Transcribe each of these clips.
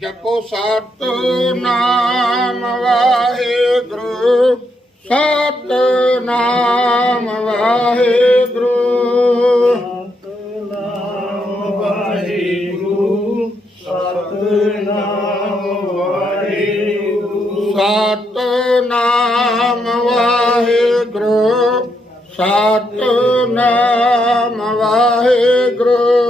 ਜਪੋ ਸਤ ਨਾਮ ਵਾਹਿਗੁਰੂ ਸਤ ਨਾਮ ਵਾਹਿਗੁਰੂ। ਸਤਨਾਮ ਵਾਹਿਗੁਰੂ ਸਤਨਾਮ ਵਾਹਿਗੁਰੂ। ਸਤ ਨਾਮ ਵਾਹਿਗੁਰੂ ਸਤ ਨਾਮ ਵਾਹਿਗੁਰੂ।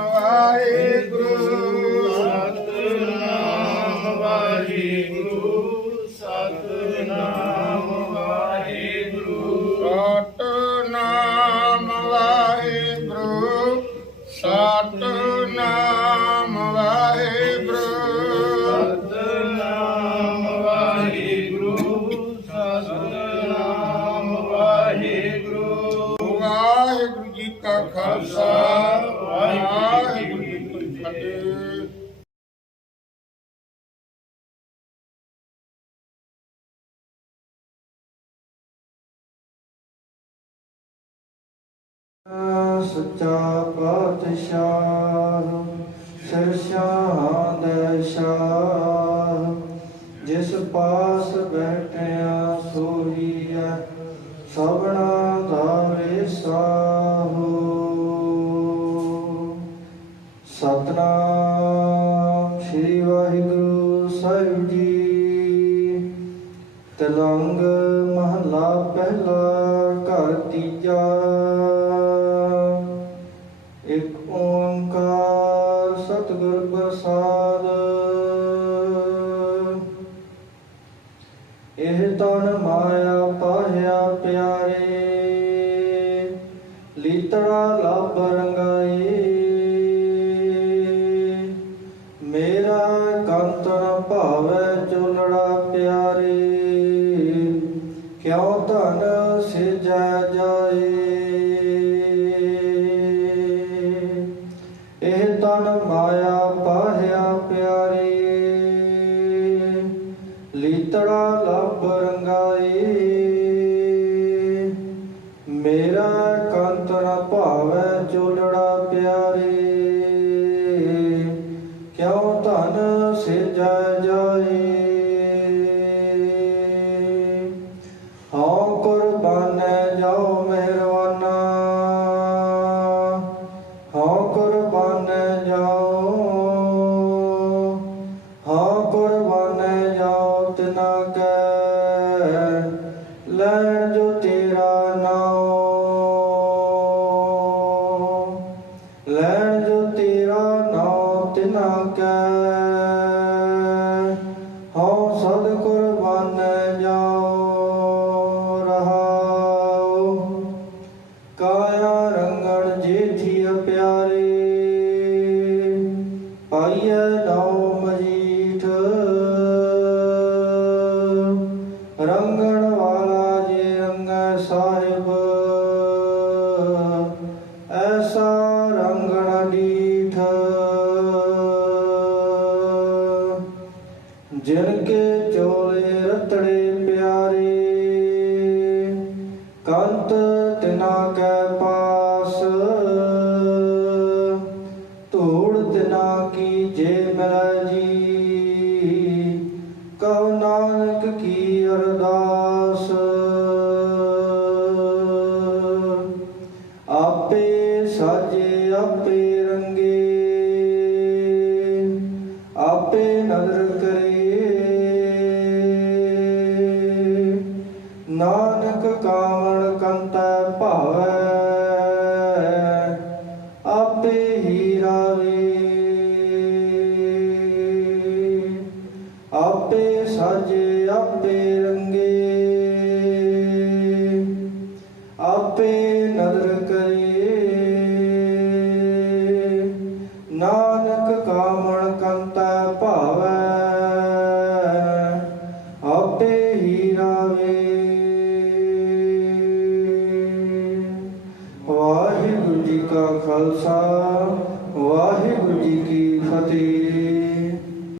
ਸੱਚਾ ਪਾਤਸ਼ਾਹ ਸਰਸ਼ਾਂ ਦੇ ਸ਼ਾਹ। ਜਿਸ ਪਾਸ ਬੈਠਿਆ ਸੋਈਐ, ਸਭਨਾ ਦਾ ਵੇਸਾਹੋ ਸਤਨਾਮ ਸ੍ਰੀ ਵਾਹਿਗੁਰੂ ਸਾਹਿਬ ਜੀ। ਤਲੰਗ ਮਹਲਾ ਪਹਿਲਾ ਘਰ ਤੀਜਾ। ਇਹ ਤਨ ਮਾਇਆ ਪਾਹਿਆ ਪਿਆਰੇ, ਲੀਤੜਾ ਲੱਭ ਰੰਗਾਈ ਮੇਰਾ ਕੰਤ ਭਾਵੈ ਚੋਲੜਾ ਪਿਆਰੇ, ਕਿਉ ਧਨ ਸਿਜੈ ਜਾਏ। ਇਹ ਤਨ ਮਾਇਆ ਪਾਹਿਆ ਪਿਆਰੇ, ਲੀਤੜਾ ਪਿਆਰੇ ਜੋ ਤੇਰਾ ਨਾਉ ਤਿਨਾ ਕੈ। ਜਿਨ ਕੇ ਚੋਲੇ ਰਤੜੇ ਪਿਆਰੇ ਕੰਤ ਤਿਨਾ ਕੈ ਪਾਸ ਕਾਵਣ ਕੰਤੈ ਭਾਵੈ ਆਪੇ ਹੀ ਰਾਵੇ। ਆਪੇ ਸਾਜੇ ਆਪੇ ਰੰਗੇ। ਆਪੇ ਨਦਰ ਕਰੇ। ਨਾ ਖਾਲਸਾ